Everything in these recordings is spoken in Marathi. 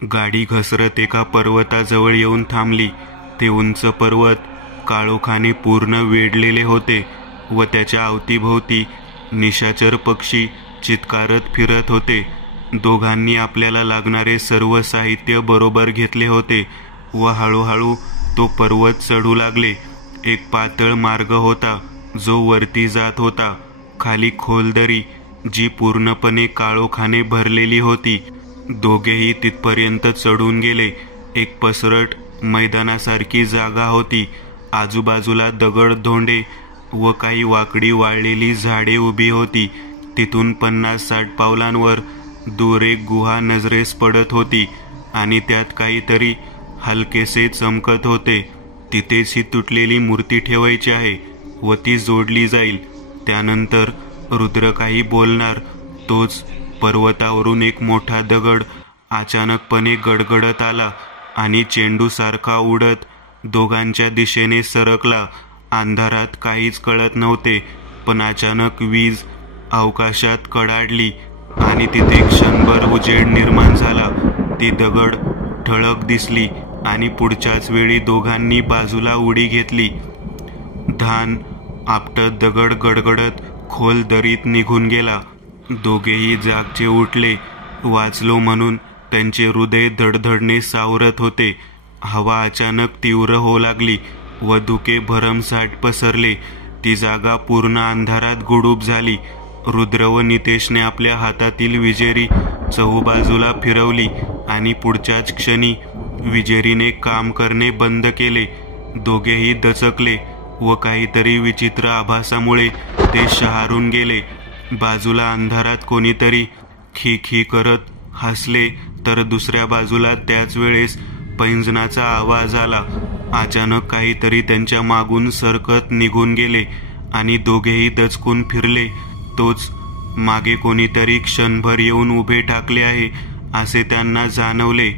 गाडी घसरत एका पर्वताजवळ येऊन थांबली. ते उंच पर्वत काळोखाने पूर्ण वेढलेले होते व त्याच्या अवतीभोवती निशाचर पक्षी चित्कारत फिरत होते. दोघांनी आपल्याला लागणारे सर्व साहित्य बरोबर घेतले होते व हळूहळू तो पर्वत चढू लागले. एक पातळ मार्ग होता जो वरती जात होता. खाली खोल दरी जी पूर्णपणे काळोखाने भरलेली होती. दोघेही तिथपर्यंत चढून गेले. एक पसरट मैदानासारखी जागा होती. आजूबाजूला दगड धोंडे व काही वाकडी वाळलेली झाडे उभी होती. तिथून 50-60 पावलांवर दूर एक गुहा नजरेस पडत होती आणि त्यात काहीतरी हलकेसे चमकत होते. तिथेच ही तुटलेली मूर्ती ठेवायची आहे व ती जोडली जाईल. त्यानंतर रुद्र काही बोलणार. तोच पर्वतावरून एक मोठा दगड अचानकपणे गडगडत आला आणि चेंडूसारखा उडत दोघांच्या दिशेने सरकला. अंधारात काहीच कळत नव्हते, पण अचानक वीज अवकाशात कडाडली आणि तिथे क्षणभर उजेड निर्माण झाला. ती दगड ठळक दिसली आणि पुढच्याच वेळी दोघांनी बाजूला उडी घेतली. धान आपटत दगड गडगडत खोल दरीत निघून गेला. दोघेही जागचे उठले. वाचलो म्हणून त्यांचे हृदय धडधडणे सावरत होते. हवा अचानक तीव्र होऊ लागली व धुके भरमसाठ पसरले. ती जागा पूर्ण अंधारात गुडूप झाली. रुद्र व नितेशने आपल्या हातातील विजेरी चहूबाजूला फिरवली आणि पुढच्याच क्षणी विजेरीने काम करणे बंद केले. दोघेही दचकले व काहीतरी विचित्र आभासामुळे ते शहारून गेले. बाजूला अंधारात कोणीतरी खी खी करत हसले तर दुसऱ्या बाजूला त्याच वेळेस पैंजणाचा आवाज आला. अचानक काहीतरी त्यांच्या मागून सरकत निघून गेले आणि दोघेही दचकून फिरले. तोच मागे कोणीतरी क्षणभर येऊन उभे ठाकले आहे असे त्यांना जाणवले.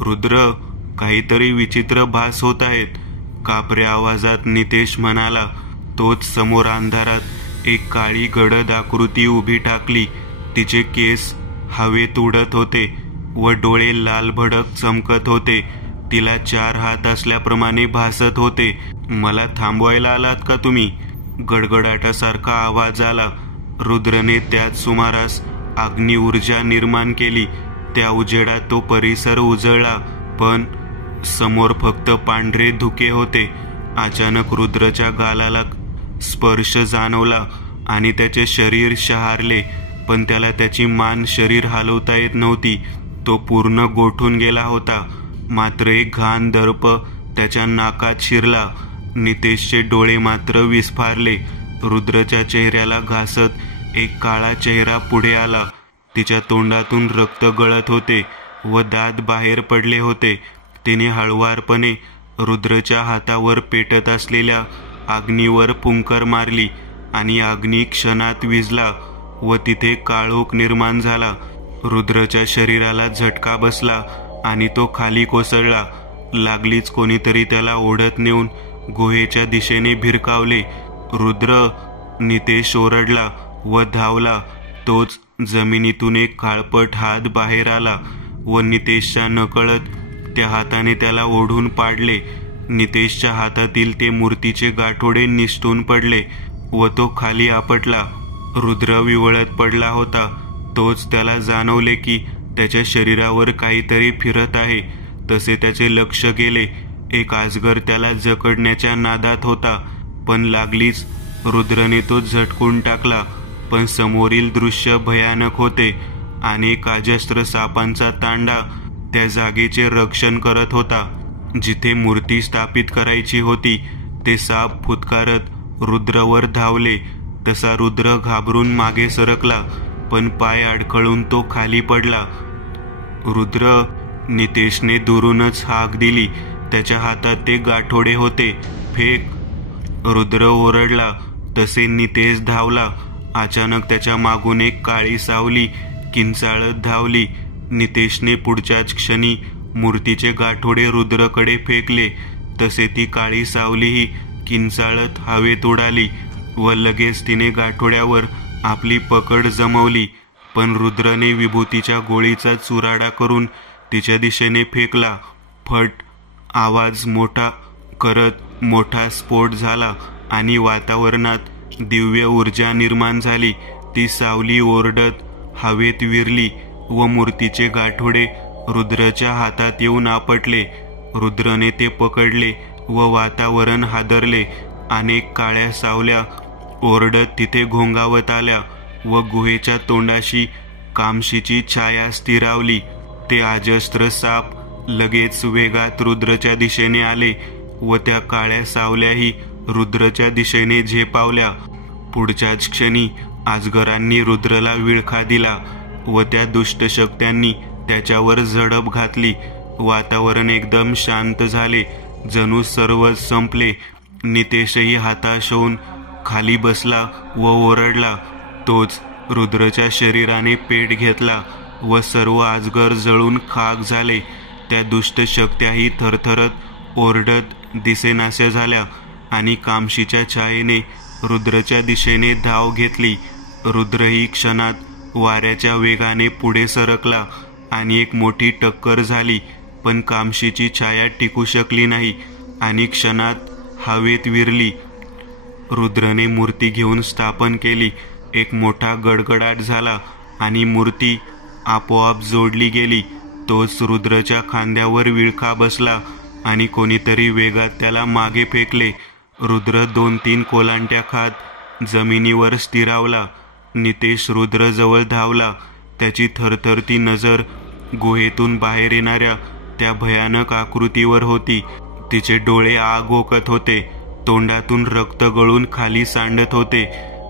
रुद्र, काहीतरी विचित्र भास होत आहेत, कापऱ्या आवाजात नितेश म्हणाला. तोच समोर अंधारात एक काळी गडद आकृती उभी ठाकली. तिचे केस हवेत उडत होते व डोळे लाल भडक चमकत होते. तिला 4 हात असल्याप्रमाणे भासत होते. मला थांबवायला आलात का तुम्ही? गडगडाटासारखा आवाज आला. रुद्रने त्याच सुमारास अग्नी ऊर्जा निर्माण केली. त्या उजेडात तो परिसर उजळला, पण समोर फक्त पांढरे धुके होते. अचानक रुद्रच्या गालाला स्पर्श जाणवला आणि त्याचे शरीर शहारले, पण त्याला त्याची मान शरीर हलवता येत नव्हती. तो पूर्ण गोठून गेला होता. मात्र एक घाण दर्प त्याच्या नाकात शिरला. नितेशचे डोळे मात्र विस्फारले. रुद्रच्या चेहऱ्याला घासत एक काळा चेहरा पुढे आला. तिच्या तोंडातून रक्त गळत होते व दात बाहेर पडले होते. तिने हळुवारपणे रुद्रच्या हातावर पेटत असलेल्या अग्नीवर फुंकर मारली आणि अग्नी क्षणात विझला व तिथे काळोख निर्माण झाला. रुद्रच्या शरीराला झटका बसला आणि तो खाली कोसळला. लागलीच कोणीतरी त्याला ओढत नेऊन गुहेच्या दिशेने भिरकावले. रुद्र, नितेश ओरडला व धावला. तोच जमिनीतून एक काळपट हात बाहेर आला व नितेशच्या नकळत त्या हाताने त्याला ओढून पाडले. नितेशच्या हातातील ते मूर्तीचे गाठोडे निसटून पडले व तो खाली आपटला. रुद्र विवळत पडला होता. तोच त्याला जाणवले की त्याच्या शरीरावर काहीतरी फिरत आहे. तसे त्याचे लक्ष गेले. एक अजगर त्याला जखडण्याच्या नादात होता, पण लागलीच रुद्रने तो झटकून टाकला. पण समोरील दृश्य भयानक होते. अनेक अजस्त्र सापांचा तांडा त्या जागेचे रक्षण करत होता. जिथे मूर्ती स्थापित करायची होती ते साप फुतकारत रुद्रवर धावले. तसा रुद्र घाबरून मागे सरकला, पण पाय अडखळून तो खाली पडला. रुद्र, नितेशने दुरूनच हाक दिली. त्याच्या हातात ते गाठोडे होते. फेक! रुद्र ओरडला. तसे नितेश धावला. अचानक त्याच्या मागून एक काळी सावली किंचाळत धावली. नितेशने पुढच्याच क्षणी मूर्तीचे गाठोडे रुद्रकडे फेकले. तसे ती काळी सावलीही किंचाळत हवेत उडाली व लगेच तिने गाठोड्यावर आपली पकड जमवली. पण रुद्रने विभूतीच्या गोळीचा चुराडा करून तिच्या दिशेने फेकला. फट आवाज मोठा करत मोठा स्फोट झाला आणि वातावरणात दिव्य ऊर्जा निर्माण झाली. ती सावली ओरडत हवेत विरली व मूर्तीचे गाठोडे रुद्रच्या हातात येऊन आपटले. रुद्रने ते पकडले व वातावरण हादरले. अनेक काळ्या सावल्या ओरडत तिथे घोंगावत आल्या व गुहेच्या तोंडाशी कामशीची छाया स्थिरावली. ते अजस्त्र साप लगेच वेगात रुद्रच्या दिशेने आले व त्या काळ्या सावल्याही रुद्रच्या दिशेने झेपावल्या. पुढच्याच क्षणी अजगरांनी रुद्रला विळखा दिला व त्या दुष्ट शक्त्यांनी त्याच्यावर झडप घातली. वातावरण एकदम शांत झाले, जणू सर्वच संपले. नितेशही हताश होऊन खाली बसला व ओरडला. तोच रुद्रच्या शरीराने पेट घेतला व सर्व अजगर जळून खाक झाले. त्या दुष्ट शक्त्याही थरथरत ओरडत दिसेनाश्या झाल्या आणि कामशीच्या छायेने रुद्रच्या दिशेने धाव घेतली. रुद्रही क्षणात वाऱ्याच्या वेगाने पुढे सरकला आणि एक मोठी टक्कर झाली, पण कामशीची छाया टिकू शकली नाही आणि क्षणात हवेत विरली. रुद्रने मूर्ती घेऊन स्थापन केली. एक मोठा गडगडाट झाला आणि मूर्ती आपोआप जोडली गेली. तोच रुद्रच्या खांद्यावर विळखा बसला आणि कोणीतरी वेगात त्याला मागे फेकले. रुद्र 2-3 कोलांट्या खात जमिनीवर स्थिरावला. नितेश रुद्रजवळ धावला. त्याची थरथरती नजर गुहेतून बाहेर येणाऱ्या त्या भयानक आकृतीवर होती. तिचे डोळे आग ओकत होते, तोंडातून रक्त गळून खाली सांडत होते,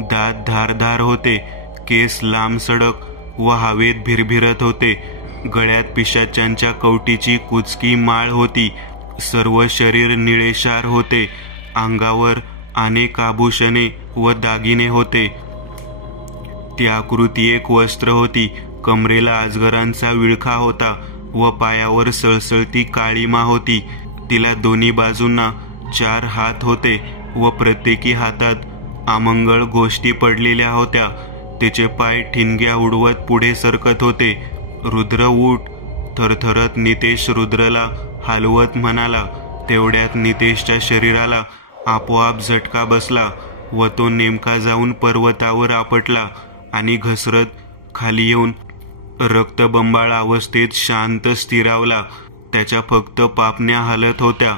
दात धारदार होते, केस लांब सडक व हवेत भिरभिरत होते. गळ्यात पिशाच्यांच्या कवटीची कुचकी माळ होती. सर्व शरीर निळेशार होते. अंगावर अनेक आभूषणे व दागिने होते. ती आकृती एक वस्त्र होती. कमरेला अजगरांचा विळखा होता व पायावर सळसळती काळीमा होती. तिला दोन्ही बाजूंना 4 हात होते व प्रत्येकी हातात अमंगळ गोष्टी पडलेल्या होत्या. तिचे पाय ठिणग्या उडवत पुढे सरकत होते. रुद्र उठ! थरथरत नितेश रुद्रला हलवत म्हणाला. तेवढ्यात नितेशच्या शरीराला आपोआप झटका बसला व तो नेमका जाऊन पर्वतावर आपटला आणि घसरत खाली येऊन रक्तबंबाळ अवस्थेत शांत स्थिरावला. त्याच्या फक्त पापण्या हलत होत्या.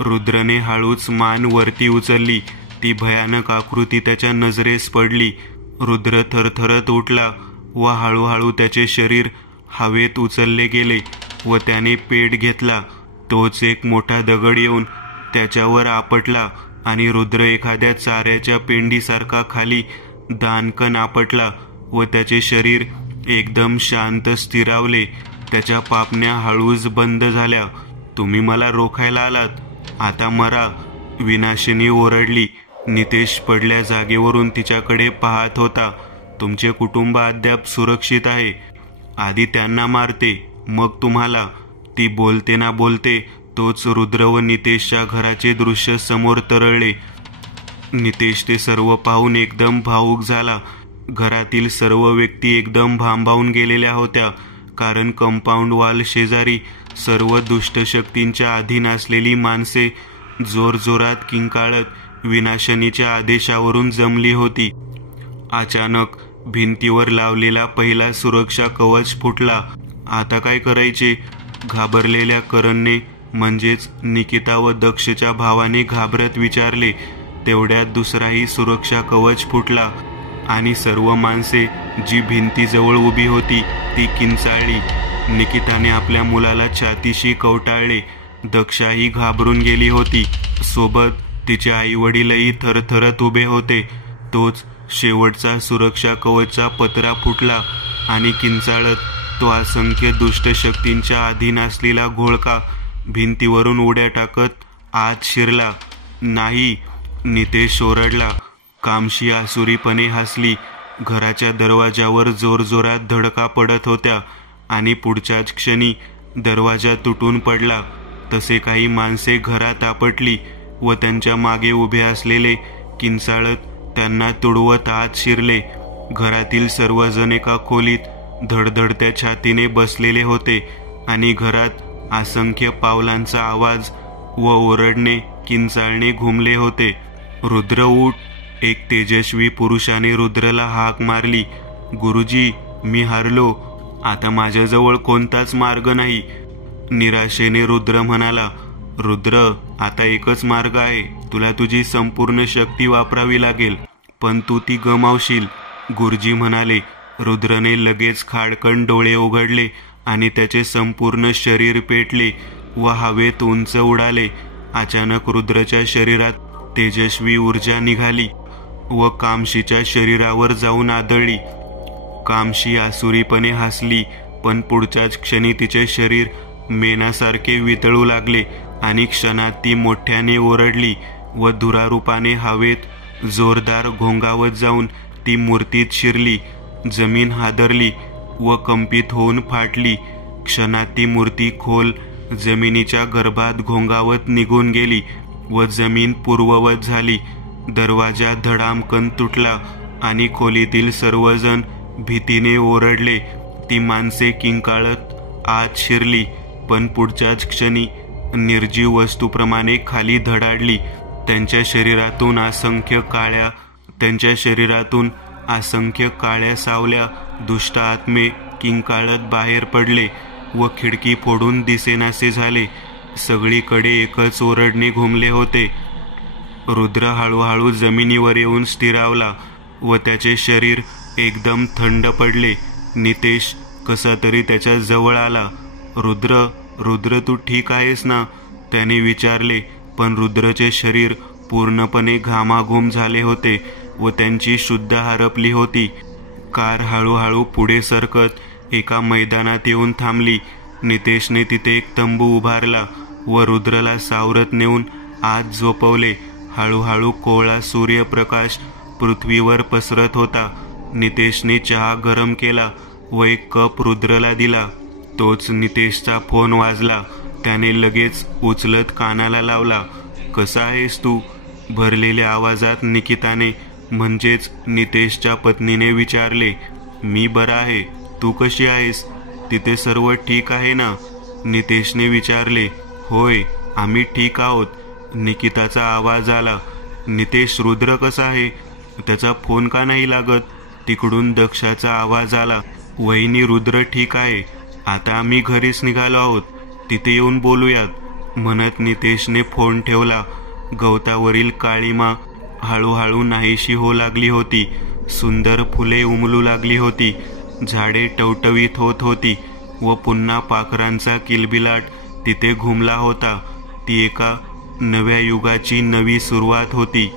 रुद्रने हळूच मान वरती उचलली. ती भयानक आकृती त्याच्या नजरेस पडली. रुद्र थरथरत उठला व हळूहळू त्याचे शरीर हवेत उचलले गेले व त्याने पेट घेतला. तोच एक मोठा दगड येऊन त्याच्यावर आपटला आणि रुद्र एखाद्या चाऱ्याच्या पेंडीसारखा खाली दानकन आपटला व त्याचे शरीर एकदम शांत स्थिरावले. त्याच्या पापण्या हळूच बंद झाल्या. तुम्ही मला रोखायला आलात, आता मरा! विनाशिनी ओरडली. नितेश पडल्या जागेवरून तिच्याकडे पाहत होता. तुमचे कुटुंब अद्याप सुरक्षित आहे. आधी त्यांना मारते, मग तुम्हाला. ती बोलते ना बोलते तोच रुद्र व नितेशच्या घराचे दृश्य समोर तरळले. नितेश ते सर्व पाहून एकदम भावूक झाला. घरातील सर्व व्यक्ती एकदम भांबावून गेलेल्या होत्या, कारण कंपाऊंड वॉल शेजारी सर्व दुष्ट शक्तींच्या अधीन असलेली माणसे जोरजोरात किंकाळत विनाशनीच्या आदेशावरून जमली होती. अचानक भिंतीवर लावलेला पहिला सुरक्षा कवच फुटला. आता काय करायचे? घाबरलेल्या करणने म्हणजेच निकिता व दक्षच्या भावाने घाबरत विचारले. तेवढ्यात दुसराही सुरक्षा कवच फुटला आणि सर्व माणसे जी भिंतीजवळ उभी होती ती किंचाळली. निकिताने आपल्या मुलाला छातीशी कवटाळले. दक्षाही घाबरून गेली होती. सोबत तिचे आई वडीलही थरथरत उभे होते. तोच शेवटचा सुरक्षा कवचचा पत्रा फुटला आणि किंचाळत तो असंख्य दुष्ट शक्तींच्या अधीन असलेला घोळका भिंतीवरून उड्या टाकत आत शिरला. नाही! नितेश ओरडला. कामशी आसुरीपणे हसली. घराच्या दरवाजावर जोरजोरात धडका पडत होत्या आणि पुढच्याच क्षणी दरवाजा तुटून पडला. तसे काही माणसे घरात आपटली व त्यांच्या मागे उभे असलेले किंचाळत त्यांना तुडवत आत शिरले. घरातील सर्वजण एका खोलीत धडधडत्या छातीने बसलेले होते. आणि घरात असंख्य पावलांचा आवाज व ओरडणे किंचाळणे घुमले होते. रुद्र उठ. एक तेजस्वी पुरुषाने रुद्रला हाक मारली. गुरुजी, मी हारलो. आता माझ्याजवळ कोणताच मार्ग नाही. निराशेने रुद्र म्हणाला. रुद्र, आता एकच मार्ग आहे. तुला तुझी संपूर्ण शक्ती वापरावी लागेल, पण तू ती गमावशील. गुरुजी म्हणाले. रुद्रने लगेच खाडकन डोळे उघडले आणि त्याचे संपूर्ण शरीर पेटले व हवेत उंच उडाले. अचानक रुद्रच्या शरीरात तेजस्वी ऊर्जा निघाली व कामशीच्या शरीरावर जाऊन आदळली. कामशी आसुरीपणे हसली, पण पुढच्याच क्षणी तिचे शरीर मेणासारखे वितळू लागले आणि क्षणात ती मोठ्याने ओरडली व धुरारूपाने हवेत जोरदार घोंगावत जाऊन ती मूर्तीत शिरली. जमीन हादरली व कंपित होऊन फाटली. क्षणात ती मूर्ती खोल जमिनीच्या गर्भात घोंगावत निघून गेली व जमीन पूर्ववत झाली. दरवाजा धडामकन तुटला आणि खोलीतील सर्वजण भीतीने ओरडले. ती माणसे किंकाळत आत शिरली, पण पुढच्याच क्षणी निर्जीव वस्तूप्रमाणे खाली धडाडली. त्यांच्या शरीरातून असंख्य काळ्या सावल्या दुष्ट आत्मे किंकाळत बाहेर पडले व खिडकी फोडून दिसेनासे झाले. सगळीकडे एकच ओरडणे घुमले होते. रुद्र हळूहळू जमिनीवर येऊन स्थिरावला व त्याचे शरीर एकदम थंड पडले. नितेश कसा तरी त्याच्या जवळ आला. रुद्र, तू ठीक आहेस ना? त्याने विचारले, पण रुद्रचे शरीर पूर्णपणे घामाघूम झाले होते व त्यांची शुद्ध हरपली होती. कार हळूहळू पुढे सरकत एका मैदानात येऊन थांबली. नितेशने तिथे एक तंबू उभारला व रुद्रला सावरत नेऊन आत झोपवले. हळूहळू कोवळा सूर्यप्रकाश पृथ्वीवर पसरत होता. नितेशने चहा गरम केला व एक कप रुद्रला दिला. तोच नितेशचा फोन वाजला. त्याने लगेच उचलत कानाला लावला. कसा आहेस तू? भरलेल्या आवाजात निकिताने म्हणजेच नितेशच्या पत्नीने विचारले. मी बरा आहे. तू कशी आहेस? तिथे सर्व ठीक आहे ना? नितेशने विचारले. होय, आम्ही ठीक आहोत. निकिताचा आवाज आला. नितेश, रुद्र कसा आहे? त्याचा फोन का नाही लागत? तिकडून दक्षाचा आवाज आला. वहिनी, रुद्र ठीक आहे. आता आम्ही घरीच निघालो आहोत. तिथे येऊन बोलूयात, म्हणत नितेशने फोन ठेवला. गवतावरील काळीमा हळूहळू नाहीशी होऊ लागली होती. सुंदर फुले उमलू लागली होती. झाडे टवटवीत होत होती व पुन्हा पाखरांचा किलबिलाट तिथे घुमला होता. ती एका नव्या युगाची नवी सुरुवात होती.